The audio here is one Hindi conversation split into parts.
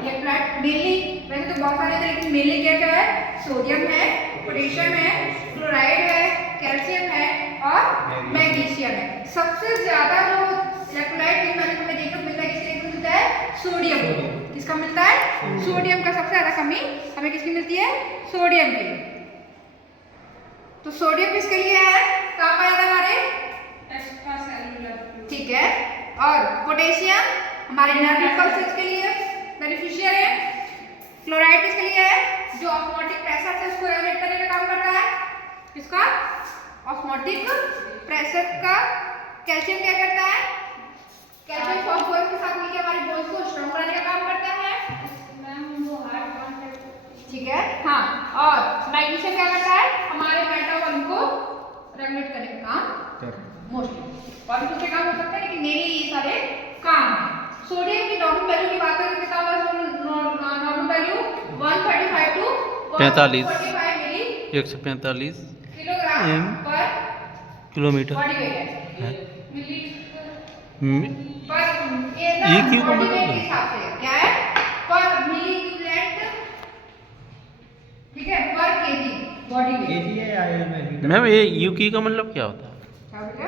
इलेक्ट्रोलाइट मेनली, वैसे तो बहुत सारे हैं लेकिन मेनली क्या क्या है, सोडियम है, पोटेशियम है, क्लोराइड है, कैल्शियम है और मैग्नीशियम है। सबसे ज्यादा जो इलेक्ट्रोलाइट हमें देखने को मिलता है किसके मिलता है, सोडियम। किसका मिलता है, सोडियम का सबसे ज्यादा कमी हमें किसकी मिलती है, सोडियम की। तो सोडियम किसके लिए है, कहाँ पाया जाता है हमारे एक्स्ट्रा सेल्यूलर, ठीक है। और पोटेशियम हमारे नर्व पल्सेस के लिए बेनिफिशियल है। क्लोराइड किसके लिए है, जो ऑस्मोटिक प्रेशर है उसको रेगुलेट करने का काम करता है, किसका, ऑस्मोटिक प्रेशर का। कैल्शियम क्या करता है, कैल्शियम फास्फोरस के साथ मिलकर हमारे बोन्स को स्ट्रांग बनाने का काम करता है, ठीक है। हाँ, और मैग्नीशियम क्या करता है, हमारे मेटाबॉलिज्म को रेगुलेट करने का काम मोस्टली, और भी दूसरे काम हो सकते हैं लेकिन मेनली ये सारे काम है। सोडियम की नॉर्मल वैल्यू की बात करें कितना normal value 135 to 145 milli 145 kilogram per kilometre body weight है, मिली पर ये क्यों बॉडी वेट के हिसाब से क्या है, पर मिली इक्विवेलेंट, ठीक है, पर केजी बॉडी वेट। केजी है या लीटर? मैम ये यूकी का मतलब क्या होता है? क्या बेटा,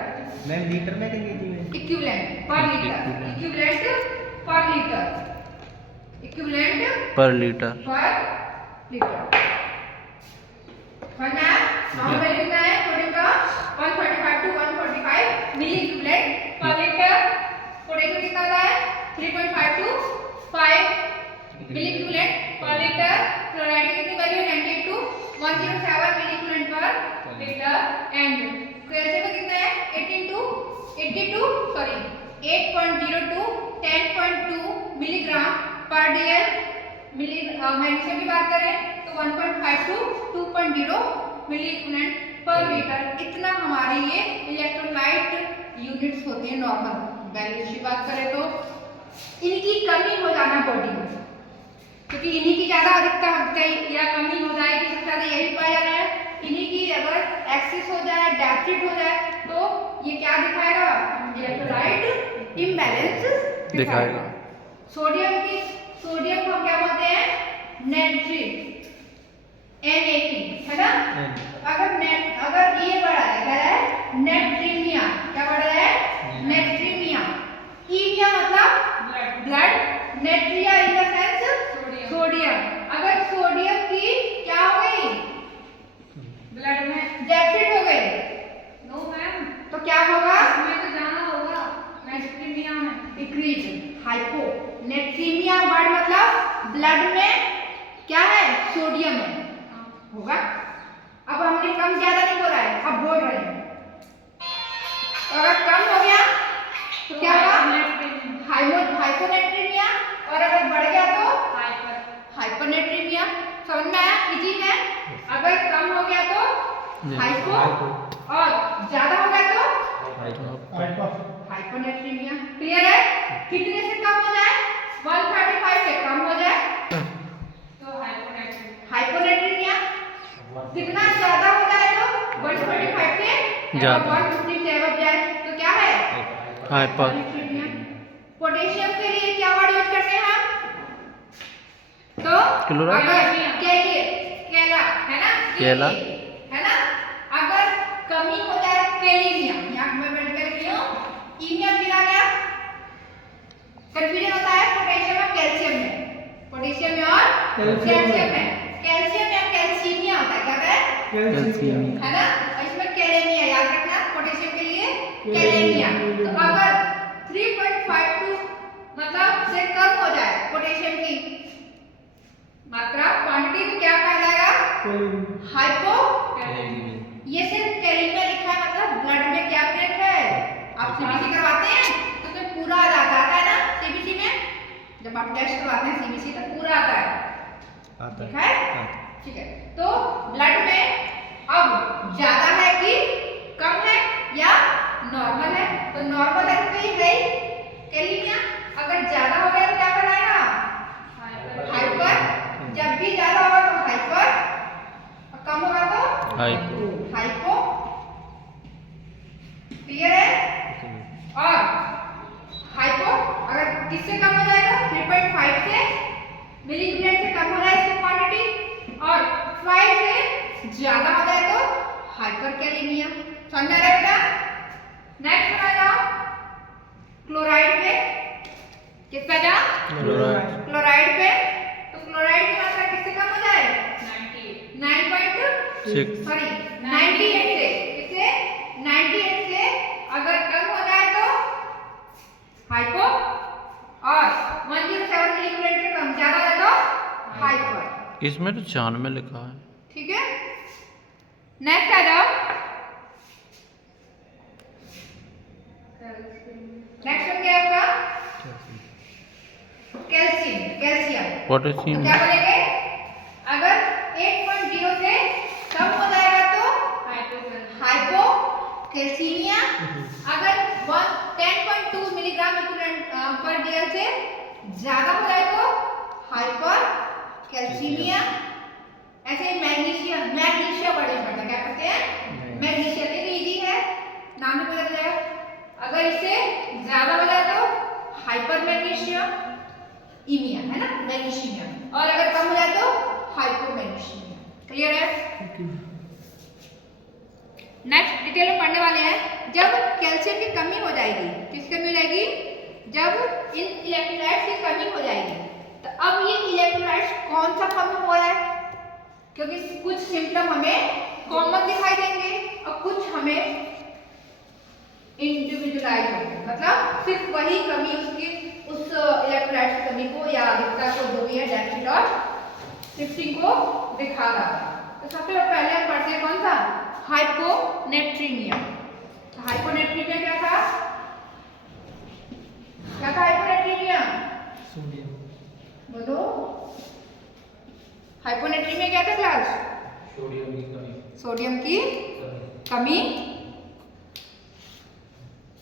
मैम लीटर में कि केजी में? Equivalent per litre, equivalent per litre, equivalent per litre वरना नॉर्मल वैल्यू कितना है सोडियम का 135 to 145 milliequivalent per litre. Potassium कितना आता है 3.5 to 5 milliequivalent per litre. Chloride की कितनी वैल्यू 98 to 107 milliequivalent per litre. And calcium का कितना है 82 sorry 8.0 to 10.2 milligram per dL. Magnesium की बात करें तो 1.5 to 2.0 milliequivalent per litre. इतना हमारे ये इलेक्ट्रोलाइट यूनिट्स होते हैं नॉर्मल वैल्यूज की बात करें तो। इनकी कमी हो जाना बॉडी में, क्योंकि इन्हीं की ज्यादा अधिकता या कमी हो जाएगी, सबसे ज्यादा यही पाया जा रहा है। इन्हीं की अगर एक्सेस हो जाए, डेफिसिट हो जाए तो ये क्या दिखाएगा, इलेक्ट्रोलाइट इम्बैलेंस दिखाएगा। सोडियम को हम क्या बोलते हैं, नेट्रिन, NAT है ना। अगर ये बढ़ा है क्या है, नेट्रीमिया, क्या बढ़ा है, नेट्रीमिया। ईमिया मतलब blood, natria in the sense sodium. अगर सोडियम की क्या हो गई, ब्लड में डेफिसिट हो गई, नो मैम, तो क्या होगा, इसमें तो जाना होगा नेट्रीमिया में डिक्रीज, हाइपो। नेट्रीमिया वर्ड मतलब ब्लड में क्या है, सोडियम है होगा। अब हमने कम ज्यादा नहीं बोला है, अब बोल रहे हैं। तो अगर कम हो गया तो क्या होगा, हाइपोनेट्रीमिया, और अगर बढ़ गया तो हाइपरनेट्रीमिया। समझ में आया, इजी है। अगर कम हो गया तो हाइपो, और ज्यादा हो गया तो हाइपोनेट्रीमिया। क्लियर है, कितने से कम हो जाए, 135 से कम हो जाए तो हाइपोनेट्रीमिया। कितना ज्यादा हो जाए तो 145 के ज्यादा, 150 से अब जाए तो क्या है, हाइपोनेट्रीमिया। पोटेशियम के लिए क्या वर्ड यूज करते हैं हम, तो अगर केला है ना, केला है ना। अगर कमी हो जाए कैलीमिया, यहाँ मैं मेंशन कर रही हूँ, ईमिया फिर आ गया, कंफ्यूजन होता है पोटेशियम और कैल्शियम में, पोटेशियम में और कैल्शियम में। कैल्शियम में कैल्सीमिया होता है, क्या है, है ना। और इसमें कैलेमिया, याद रखना, पोटेशियम के लिए कैलेमिया। तो अगर 3.52 मतलब से कम हो जाए पोटेशियम की मात्रा, क्वांटिटी, तो क्या कहलाएगा, हाइपो। ये सिर्फ कैलेमिया लिखा है, मतलब ब्लड में क्या प्रेजेंट है। आप सीबीसी करवाते हैं तो उसमें पूरा आ जाता है ना, सीबीसी में जब आप टेस्ट करवाते हैं सीबीसी तो पूरा आता है, ठीक है, ठीक है। तो ब्लड में अब ज्यादा है कि कम है या नॉर्मल है, तो नॉर्मल है तो ये गई कैलीमिया। अगर ज्यादा हो गया तो क्या कराएगा, हाइपर। जब भी ज्यादा होगा तो हाइपर, और कम होगा तो हाइपो। क्लियर है। और हाइपो अगर किससे कम हो जाएगा, 3.5 से मिली इक्विवेलेंट से कम हो जाए इसकी क्वांटिटी और 5 से ज्यादा हो जाए तो हाइपरकैलेमिया। समझ आ रहा है बेटा? नेक्स्ट आ जाओ क्लोराइड पे। किस पे जाओ? क्लोराइड। क्लोराइड पे। तो क्लोराइड की मात्रा किससे कम हो जाए? 9.6 सॉरी 98 से। किससे? 98 से अगर कम हो जाए तो हाइपो और 107 मिली इक्विवेलेंट से कम ज्यादा है तो हाइपर। इसमें तो 96 लिखा है। ठीक है, नेक्स्ट आ जाओ। नेक्स्ट क्या है आपका? कैल्शियम। कैल्शियम तो पोटेशियम। क्या बोलेंगे? अगर 8.0 से कम हो जाएगा तो हाइपोकैल्सीमिया। अगर 10.2 मिलीग्राम इक्विवेलेंट पर डेल से ज्यादा हो जाए तो हाइपरकैल्सीमिया। ऐसे मैग्नीशियम बड़े बेटा क्या कहते हैं? मैग्नीशियम। ये इजी है, नाम भी पता चल जाएगा। अगर इससे ज्यादा हो जाए तो हाइपरमैग्नीशियम इमिया है ना, मैग्नीशियम। और अगर कम हो जाए तो हाइपोमैग्नीशियम। क्लियर है? नेक्स्ट डिटेल में पढ़ने वाले हैं। जब कैल्शियम की कमी हो जाएगी, किसकी कमी हो जाएगी? जब इन इलेक्ट्रोलाइट्स की कमी हो जाएगी। तो अब ये इलेक्ट्रोलाइट्स कौन सा कम हो रहा है? क्योंकि कुछ सिम्टम हमें कॉमन दिखाई देंगे और कुछ हमें इंडिविजुअलाइज होंगे, मतलब सिर्फ वही कमी उसकी उस इलेक्ट्रोलाइट की कमी को या अधिकता को जो भी है डेफिसिट और शिफ्टिंग को दिखा रहा है। तो सबसे पहले हम पढ़ते हैं कौन सा? हाइपोनेट्रीमिया। तो हाइपोनेट्रीमिया क्या था? क्या था हाइपोनेट्रीमिया? सोडियम। बोलो। हाइपोनेट्रीमिया क्या था क्लास? सोडियम की कमी। सोडियम की कमी।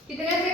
कितने से